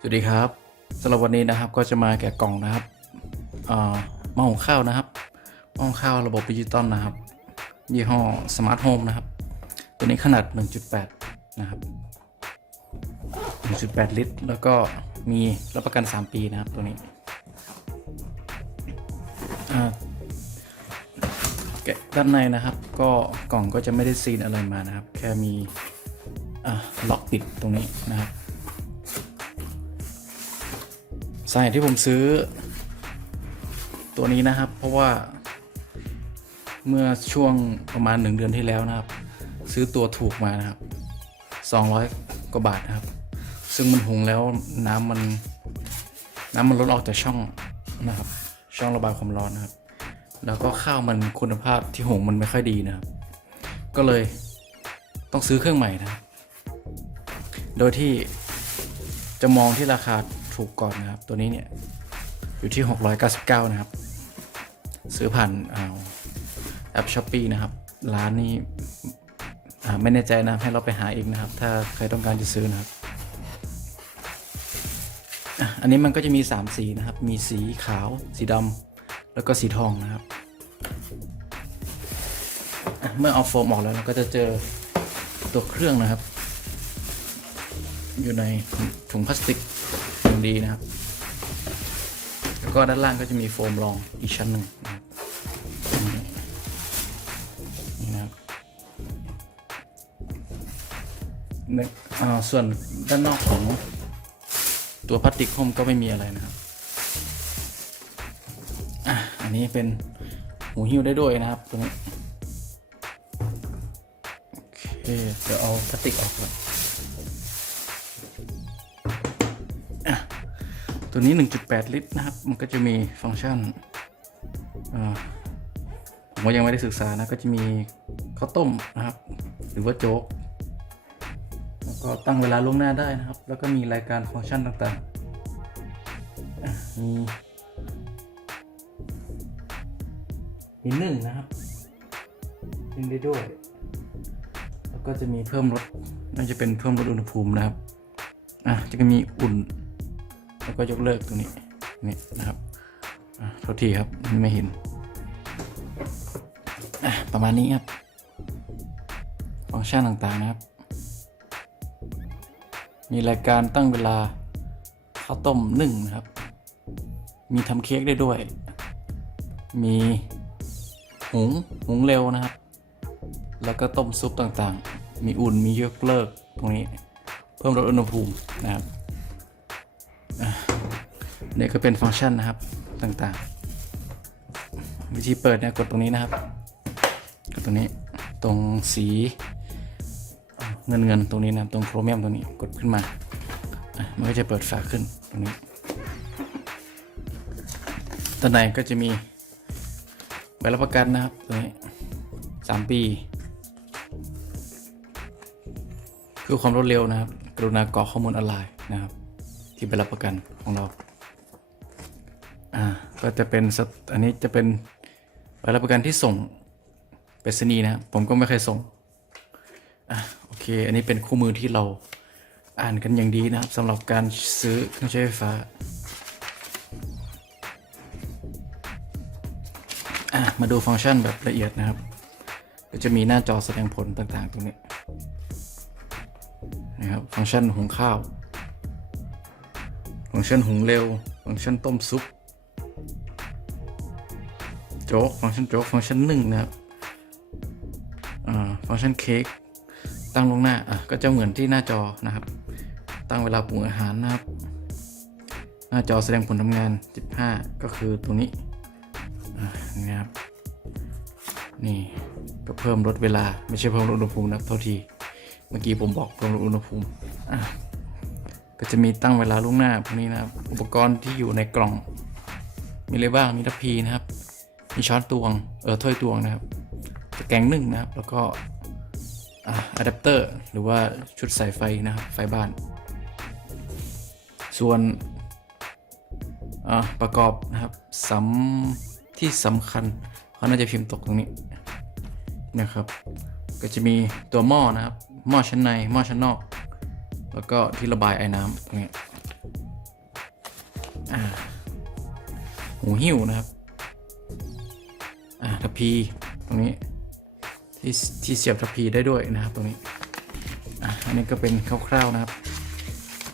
สวัสดีครับสำหรับวันนี้นะครับก็จะมาแกะกล่องนะครับเอ่อหม้อหุงข้าวนะครับหม้อหุงข้าวระบบดิจิตอลนะครับ ยี่ห้อสมาร์ทโฮมนะครับ ตัวนี้ขนาด 1.8 นะครับ 1.8 ลิตร แล้วก็มีรับประกัน 3 ปีนะครับตัวนี้แกะด้านในนะครับ ก็กล่องก็จะไม่ได้ซีนอะไรมานะครับ แค่มีล็อกปิดตรงนี้นะครับ สาเหตุที่ผมซื้อ ตัวนี้นะครับ เพราะว่าเมื่อช่วงประมาณหนึ่งเดือนที่แล้วนะครับ ซื้อตัวถูกมานะครับ 200 กว่าบาทนะครับ ซึ่งมันหุงแล้วน้ำมันน้ำมันล้นออกจากช่องนะครับ ช่องระบายความร้อนนะครับ แล้วก็ข้าวมันคุณภาพที่หุงมันไม่ค่อยดีนะครับ ก็เลยต้องซื้อเครื่องใหม่นะ โดยที่จะมองที่ราคา ถูกก่อนนะครับ ตัวนี้เนี่ยอยู่ที่ 699 นะครับ ซื้อผ่านอาแอปช้อปปีนะครับ ร้านนี้ไม่แน่ใจนะให้เราไปหาเองนะครับ ถ้าใครต้องการจะซื้อนะครับอันนี้มันก็จะมี 3 สีนะครับ มีสีขาว สีดำแล้วก็สีทองนะครับ เมื่อเอาโฟมออกแล้วเราก็จะเจอตัวเครื่องนะครับ อยู่ในถุงพลาสติก อย่างดีนะครับ แล้วก็ด้านล่างก็จะมีโฟมรองอีกชั้นหนึ่งนะครับนี่นะครับส่วนด้านนอกของตัวพลาสติกหุ้มก็ไม่มีอะไรนะครับอะอันนี้เป็นหูหิ้วได้ด้วยนะครับตรงนี้โอเคเดี๋ยวเอาพลาสติกออกก่อน ตัวนี้ 1.8 ลิตรนะครับ มันก็จะมีฟังก์ชันผมก็ยังไม่ได้ศึกษานะ ก็จะมีข้าวต้มนะครับ หรือว่าโจ๊ก แล้วก็ตั้งเวลาล่วงหน้าได้นะครับ แล้วก็มีรายการฟังก์ชันต่างๆ มีมีหนึ่งนะครับนึ่งได้ด้วย แล้วก็จะมีเพิ่มลดน่าจะเป็นเพิ่มลดอุณหภูมินะครับ อะ จะมีอุ่น แล้วก็ยกเลิกตรงนี้นี่นะครับอะโทษทีครับไม่เห็นประมาณนี้ครับ ฟังก์ชันต่างๆนะครับ มีรายการตั้งเวลาข้าวต้มนึ่งนะครับ มีทำเค้กได้ด้วย มีหุงหุงเร็วนะครับ แล้วก็ต้มซุปต่างๆ มีอุ่นมียกเลิกตรงนี้ เพิ่มลดอุณหภูมินะครับ นี่ยก็เป็นฟังก์ชันนะครับต่างๆ วิธีเปิดเนี่ยกดตรงนี้นะครับ กดตรงนี้ตรงสีเงินเงินตรงนี้นะครับตรงโครเมียมตรงนี้กดขึ้นมามันก็จะเปิดฝาขึ้นตรงนี้ด้านในก็จะมีใบรับประกันนะครับตรงนี้สามปีคือความรวดเร็วนะครับ กรุณากรอกข้อมูลออนไลน์นะครับ ที่ไปรับประกันของเรา อ่าก็จะเป็นสตอันนี้จะเป็นใบรับประกันที่ส่งไปรษณีย์นะครับผมก็ไม่เคยส่งอะโอเค อันนี้เป็นคู่มือที่เราอ่านกันอย่างดีนะครับสำหรับการซื้อเครื่องใช้ไฟฟ้าอะมาดูฟังก์ชันแบบละเอียดนะครับ ก็จะมีหน้าจอแสดงผลต่างๆ ตรงนี้นะครับฟังก์ชันหุงข้าว ฟังก์ชันหุงเร็ว ฟังก์ชันต้มซุป โจ๊กฟังก์ชันโจ๊กฟังก์ชันหนึ่งนะครับฟังก์ชันเค้กตั้งลวงหน้าอะก็จะเหมือนที่หน้าจอนะครับ ตั้งเวลาปรุงอาหารนะครับ หน้าจอแสดงผลทำงาน 15 ก็คือตรงนี้นี่ครับนี่ก็เพิ่มลดเวลาไม่ใช่เพิ่มลดอุณหภูมินะครับโทษทีเมื่อกี้ผมบอกเพิ่มลดอุณหภูมิก็จะมีตั้งเวลาล่วงหน้าพวกนี้นะครับอุปกรณ์ที่อยู่ในกล่อง มีอะไรบ้างมีทัพพีนะครับ มีช้อนตวง เออถ้วยตวงนะครับตะแกรงนึ่งนะครับ แล้วก็อะแดปเตอร์ หรือว่าชุดสายไฟนะครับ ไฟบ้าน ส่วนอ่าประกอบนะครับสำที่สำคัญเขาน่าจะพิมพ์ตกตรงนี้นะครับ ก็จะมีตัวหม้อนะครับ หม้อชั้นใน หม้อชั้นนอก แล้วก็ที่ระบายไอ้น้ำตรงนี้อ่าหูหิ้วนะครับ ทัพพีตรงนี้ที่ที่เสียบทัพพีได้ด้วยนะครับตรงนี้อะอันนี้ก็เป็นคร่าวๆนะครับ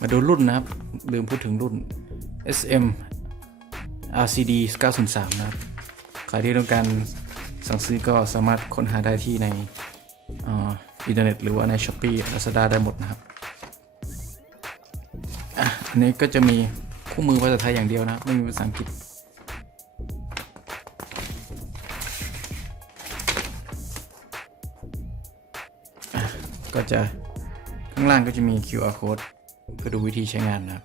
มาดูรุ่นนะครับ ลืมพูดถึงรุ่น SM RCD 903 นะครับ ใครที่ต้องการสั่งซื้อก็สามารถค้นหาได้ที่ในอินเทอร์เน็ตหรือว่าใน s h อ p e e Lazada ได้หมดนะครับอะอันนี้ก็จะมีคู่มือภาษาไทยอย่างเดียวนะ ไม่มีภาษาอังกฤษ จะข้างล่างก็จะมี QR code เพื่อดูวิธีใช้งานนะครับ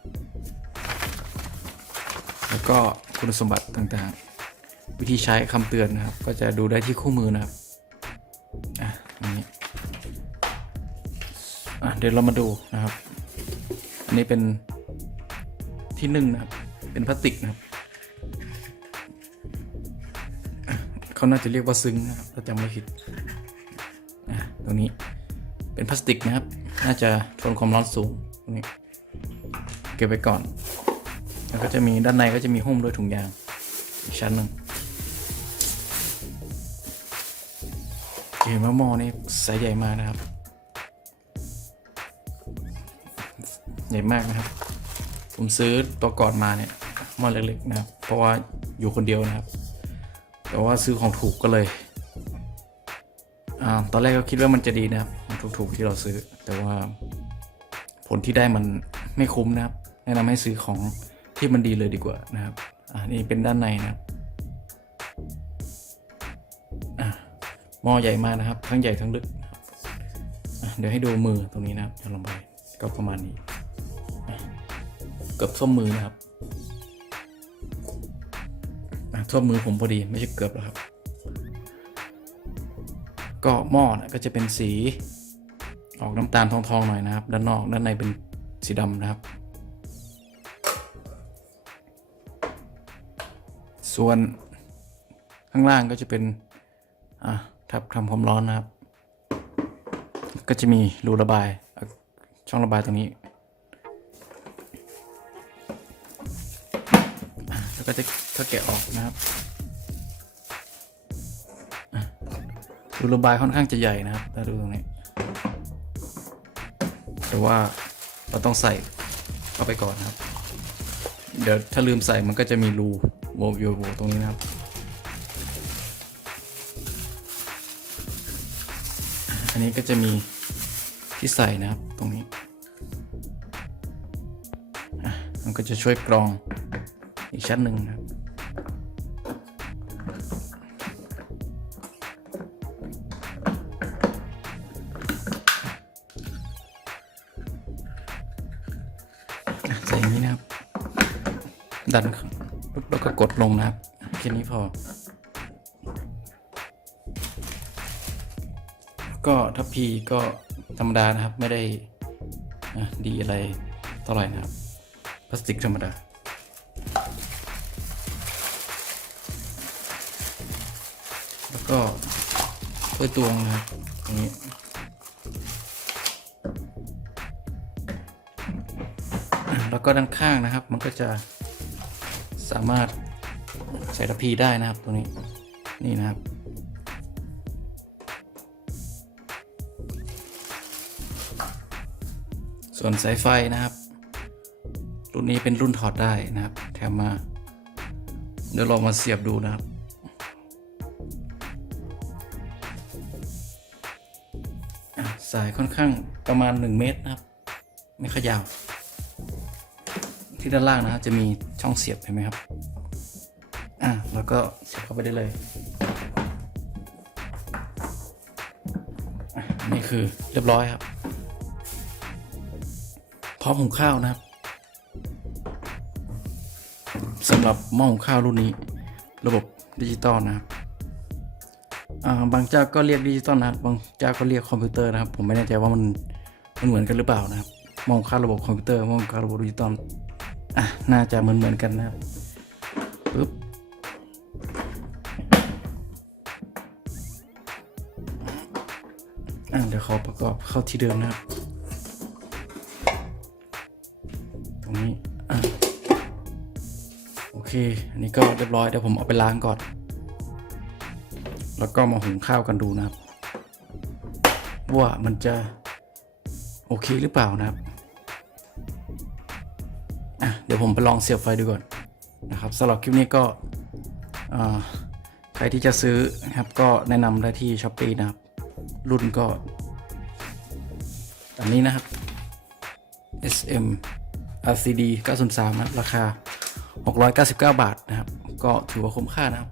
แล้วก็คุณสมบัติต่างๆ วิธีใช้คำเตือนนะครับ ก็จะดูได้ที่คู่มือนะครับอะอันนี้อะเดี๋ยวเรามาดูนะครับ อันนี้เป็นที่หนึ่งนะครับ เป็นพลาสติกนะครับเขาน่าจะเรียกว่าซึ้งนะครับถ้าจำไม่ผิดอะตรงนี้ เป็นพลาสติกนะครับ น่าจะทนความร้อนสูงนี้เก็บไว้ก่อน แล้วก็จะมีด้านในก็จะมีหุ้มด้วยถุงยางอีกชั้นหนึ่งเห็นว่าหม้อนี่ไซส์ใหญ่มากนะครับ ใหญ่มากนะครับ ผมซื้อตัวก่อนมาเนี่ยหม้อเล็กๆนะครับ เพราะว่าอยู่คนเดียวนะครับ แต่ว่าซื้อของถูกก็เลยอตอนแรกก็คิดว่ามันจะดีนะครับ ถูกๆที่เราซื้อ แต่ว่าผลที่ได้มันไม่คุ้มนะครับ แนะนำให้ซื้อของที่มันดีเลยดีกว่านะครับอ่านี่เป็นด้านในนะครับอะหม้อใหญ่มากนะครับ ทั้งใหญ่ทั้งลึกเดี๋ยวให้ดูมือตรงนี้นะครับลงไปก็ประมาณนี้เกือบท่วมมือนะครับท่วมมือผมพอดีไม่ใช่เกือบแล้วครับ ก็หม้อนะก็จะเป็นสี ออกน้ำตาลทองๆหน่อยนะครับ ด้านนอกด้านในเป็นสีดำนะครับ ส่วนข้างล่างก็จะเป็นอะทับทำความร้อนนะครับ ก็จะมีรูระบายช่องระบายตรงนี้แล้วก็จะถ้าแกะออกนะครับรูระบายค่อนข้างจะใหญ่นะครับถ้าดูตรงนี้ แต่ว่าเราต้องใส่เข้าไปก่อนครับ เดี๋ยวถ้าลืมใส่มันก็จะมีรูโวลโวตรงนี้นะครับ อันนี้ก็จะมีที่ใส่นะครับตรงนี้มันก็จะช่วยกรองอีกชั้นหนึ่งนะครับ ดันปุ๊บแล้วก็กดลงนะครับแค่นี้พอ ก็ทัพพีก็ธรรมดานะครับไม่ได้ดีอะไรเท่าไหร่นะครับพลาสติกธรรมดาแล้วก็ถ้วยตวงนะครับตรงนี้แล้วก็ด้านข้างนะครับ มันก็จะ สามารถใส่ทัพพีได้นะครับตรงนี้นี่นะครับ ส่วนสายไฟนะครับ รุ่นนี้เป็นรุ่นถอดได้นะครับ แถมมา เดี๋ยวลองมาเสียบดูนะครับสายค่อนข้างประมาณ 1 เมตรนะครับ ไม่ขยาว ที่ด้านล่างนะครับจะมีช่องเสียบเห็นไหมครับ อะแล้วก็เสียบเข้าไปได้เลย นี่คือเรียบร้อยครับ พร้อมหุงข้าวนะครับสำหรับหม้อหุงข้าวรุ่นนี้ ระบบดิจิตอลนะครับอ่าบางเจ้าก็เรียกดิจิตอลนะครับบางเจ้าก็เรียกคอมพิวเตอร์นะครับ ผมไม่แน่ใจว่ามันมันเหมือนกันหรือเปล่านะครับ มองข้าวระบบคอมพิวเตอร์มองข้าวระบบดิจิตอล อะน่าจะเหมือนเหมือนกันนะครับปึ๊บอะเดี๋ยวขอประกอบเข้าที่เดิมนะครับ ตรงนี้อะโอเค อันนี้ก็เรียบร้อยเดี๋ยวผมเอาไปล้างก่อน แล้วก็มาหุงข้าวกันดูนะครับ ว่ามันจะโอเคหรือเปล่านะครับ อะเดี๋ยวผมไปลองเสียบไฟดูก่อนนะครับสำหรับคลิปนี้ก็ใครที่จะซื้อนะครับก็แนะนำได้ที่ s h อ p e e นะครับ รุ่นก็อันนี้นะครับ SM RCD 903นะราคา 699 บาทนะครับ ก็ถือว่าคุ้มค่านะครับ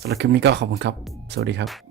สำหรับคลิปนี้ก็ขอบคุณครับ สวัสดีครับ